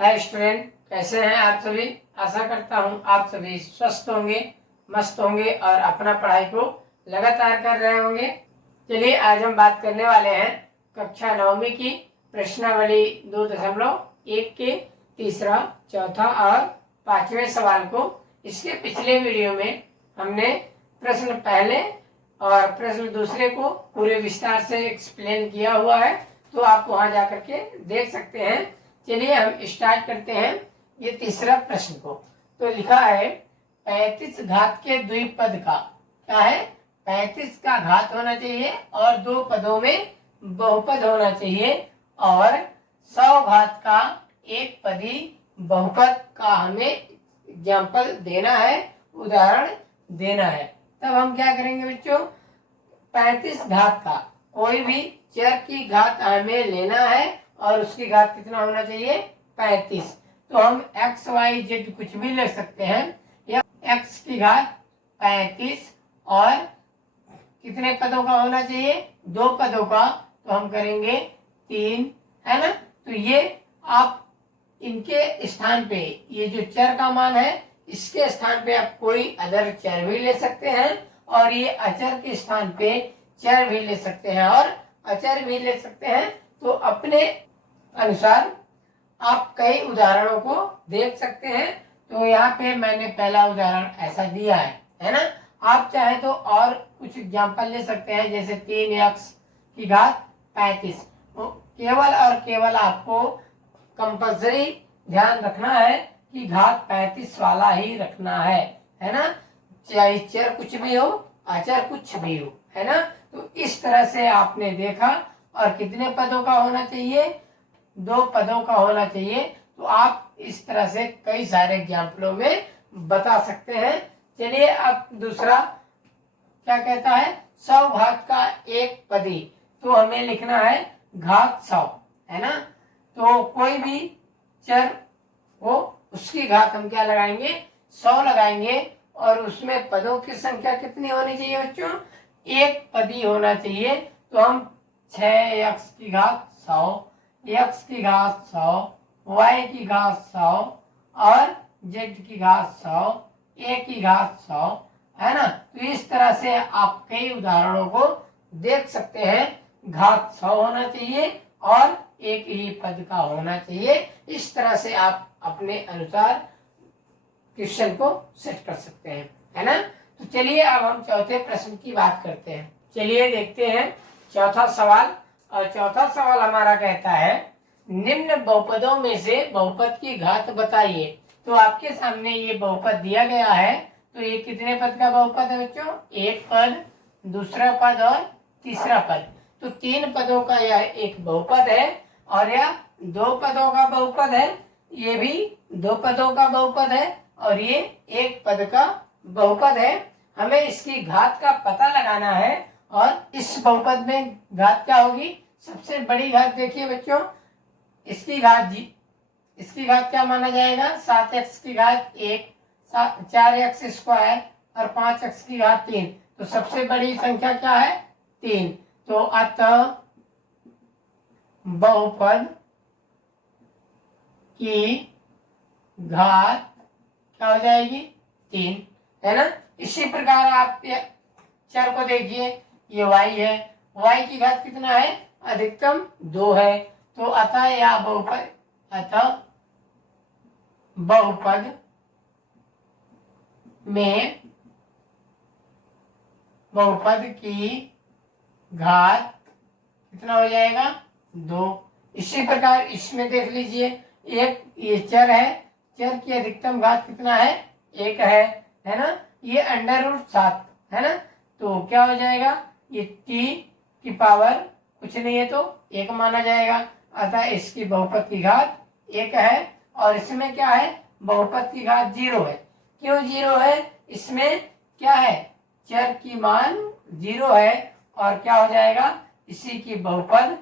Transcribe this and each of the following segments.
Hi student, कैसे हैं आप सभी। आशा करता हूं आप सभी स्वस्थ होंगे, मस्त होंगे और अपना पढ़ाई को लगातार कर रहे होंगे। चलिए आज हम बात करने वाले हैं कक्षा 9वीं की प्रश्नावली 2.1 के तीसरा, चौथा और 5वें सवाल को। इसके पिछले वीडियो में हमने प्रश्न पहले और प्रश्न दूसरे को पूरे विस्तार से एक्सप्लेन किया हुआ है, तो आप वहां जाकर के देख सकते हैं। चलिए हम स्टार्ट करते हैं ये तीसरा प्रश्न को। तो लिखा है 35 घात के द्विपद का क्या है, 35 का घात होना चाहिए और दो पदों में बहुपद होना चाहिए और 100 घात का एक पदी बहुपद का हमें एग्जाम्पल देना है, उदाहरण देना है। तब हम क्या करेंगे बच्चों, 35 घात का कोई भी चर की घात हमें लेना है और उसकी घात कितना होना चाहिए, 35। तो हम एक्स वाई जेड कुछ भी ले सकते हैं, या एक्स की घात 35 और कितने पदों का होना चाहिए, दो पदों का। तो हम करेंगे 3, है ना। तो ये आप इनके स्थान पे ये जो चर का मान है इसके स्थान पे आप कोई अदर चर भी ले सकते हैं और ये अचर के स्थान पे चर भी ले सकते हैं और अचर भी ले सकते हैं। तो अपने अनुसार आप कई उदाहरणों को देख सकते हैं। तो यहाँ पे मैंने पहला उदाहरण ऐसा दिया है ना। आप चाहे तो और कुछ एग्जाम्पल ले सकते हैं, जैसे 3x की घात 35। तो केवल और केवल आपको कंपल्सरी ध्यान रखना है कि घात 35 वाला ही रखना है ना। चाहे चर कुछ भी हो, अचर कुछ भी हो, है ना। तो इस तरह से आपने देखा। और कितने पदों का होना चाहिए, दो पदों का होना चाहिए। तो आप इस तरह से कई सारे एग्जाम्पलों में बता सकते हैं। चलिए अब दूसरा क्या कहता है, 100 घात का एक पदी। तो हमें लिखना है घात 100, है ना। तो कोई भी चर हो उसकी घात हम क्या लगाएंगे, 100 लगाएंगे और उसमें पदों की संख्या कितनी होनी चाहिए बच्चों, एक पदी होना चाहिए। तो हम 6x की घात 100, x की घात 100, y की घात 100 और z की घात 100, a की घात 100, है ना। तो इस तरह से आप कई उदाहरणों को देख सकते हैं। घात 100 होना चाहिए और एक ही पद का होना चाहिए। इस तरह से आप अपने अनुसार क्वेश्चन को सेट कर सकते हैं, है ना। तो चलिए अब हम चौथे प्रश्न की बात करते हैं। चलिए देखते हैं चौथा सवाल। और चौथा सवाल हमारा कहता है निम्न बहुपदों में से बहुपद की घात बताइए। तो आपके सामने ये बहुपद दिया गया है। तो ये कितने पद का बहुपद है बच्चों, एक पद, दूसरा पद और तीसरा पद। तो 3 पदों का यह एक बहुपद है और यह 2 पदों का बहुपद है। ये भी 2 पदों का बहुपद है और ये एक पद का बहुपद है। हमें इसकी घात का पता लगाना है और इस बहुपद में घात क्या होगी, सबसे बड़ी घात देखिए बच्चों, इसकी घात क्या माना जाएगा, 7x की घात 1, 4x स्क्वायर और 5x की घात 3। तो सबसे बड़ी संख्या क्या है, 3। तो अतः बहुपद की घात क्या हो जाएगी, 3, है ना। इसी प्रकार आप चर को देखिए, ये y है, y की घात कितना है, अधिकतम 2 है। तो अतः या बहुपद में बहुपद की घात कितना हो जाएगा, 2। इसी प्रकार इसमें देख लीजिए, एक ये चर है, चर की अधिकतम घात कितना है, 1 है ना। ये √7 है ना। तो क्या हो जाएगा, ये t की पावर कुछ नहीं है तो 1 माना जाएगा। अतः इसकी बहुपद की घात 1 है और इसमें क्या है, बहुपद की घात 0 है। क्यों 0 है, इसमें क्या है, चर की मान 0 है और क्या हो जाएगा, इसी की बहुपद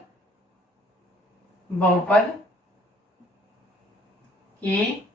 की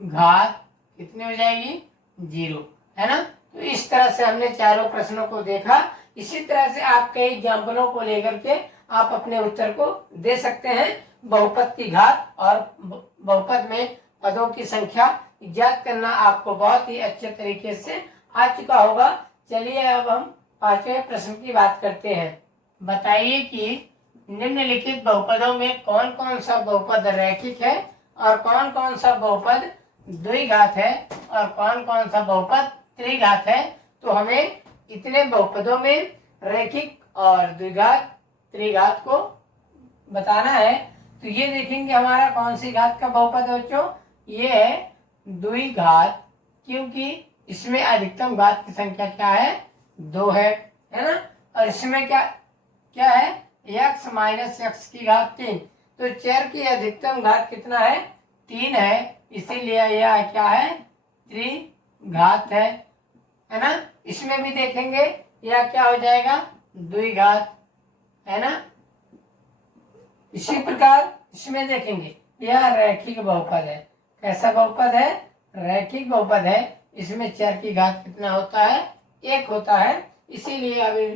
घात कितनी हो जाएगी, 0, है ना। तो इस तरह से हमने चारों प्रश्नों को देखा। इसी तरह से आप कई एग्जाम्पलों को लेकर के आप अपने उत्तर को दे सकते हैं। बहुपद की घात और बहुपद में पदों की संख्या ज्ञात करना आपको बहुत ही अच्छे तरीके से आ चुका होगा। चलिए अब हम 5वें प्रश्न की बात करते हैं। बताइए कि निम्नलिखित बहुपदों में कौन कौन सा बहुपद रैखिक है और कौन कौन सा बहुपद द्विघात है और कौन कौन सा बहुपद त्रिघात है। तो हमें इतने बहुपदों में रैखिक और द्विघात त्रिघात को बताना है। तो ये देखेंगे हमारा कौन सी घात का बहुपद है बच्चों, ये है द्विघात, क्योंकि इसमें अधिकतम घात की संख्या क्या है, 2 है ना। और इसमें क्या क्या है, x माइनस एक्स की घात 3। तो चर की अधिकतम घात कितना है, 3 है, इसीलिए यह क्या है, त्रिघात है ना। इसमें भी देखेंगे यह क्या हो जाएगा, द्विघात है ना। इसी प्रकार इसमें देखेंगे यह रैखिक बहुपद है। कैसा बहुपद है, रैखिक बहुपद है। इसमें चर की घात कितना होता है, 1 होता है, इसीलिए अभी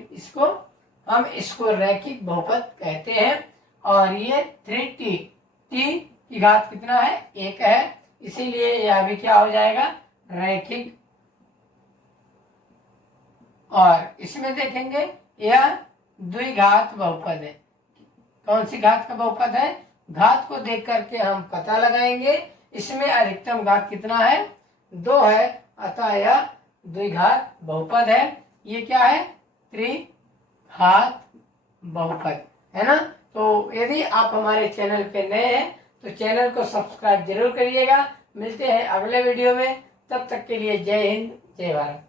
हम इसको रैखिक बहुपद कहते हैं। और ये 3t की घात कितना है, 1 है, इसीलिए यह भी क्या हो जाएगा, रैखिक। और इसमें देखेंगे यह द्विघात बहुपद है। कौन सी घात का बहुपद है, घात को देख करके हम पता लगाएंगे। इसमें अधिकतम घात कितना है, 2 है, अतः यह द्विघात बहुपद है। ये क्या है, त्रिघात बहुपद है ना। तो यदि आप हमारे चैनल पे नए हैं तो चैनल को सब्सक्राइब जरूर करिएगा। मिलते हैं अगले वीडियो में, तब तक के लिए जय हिंद जय भारत।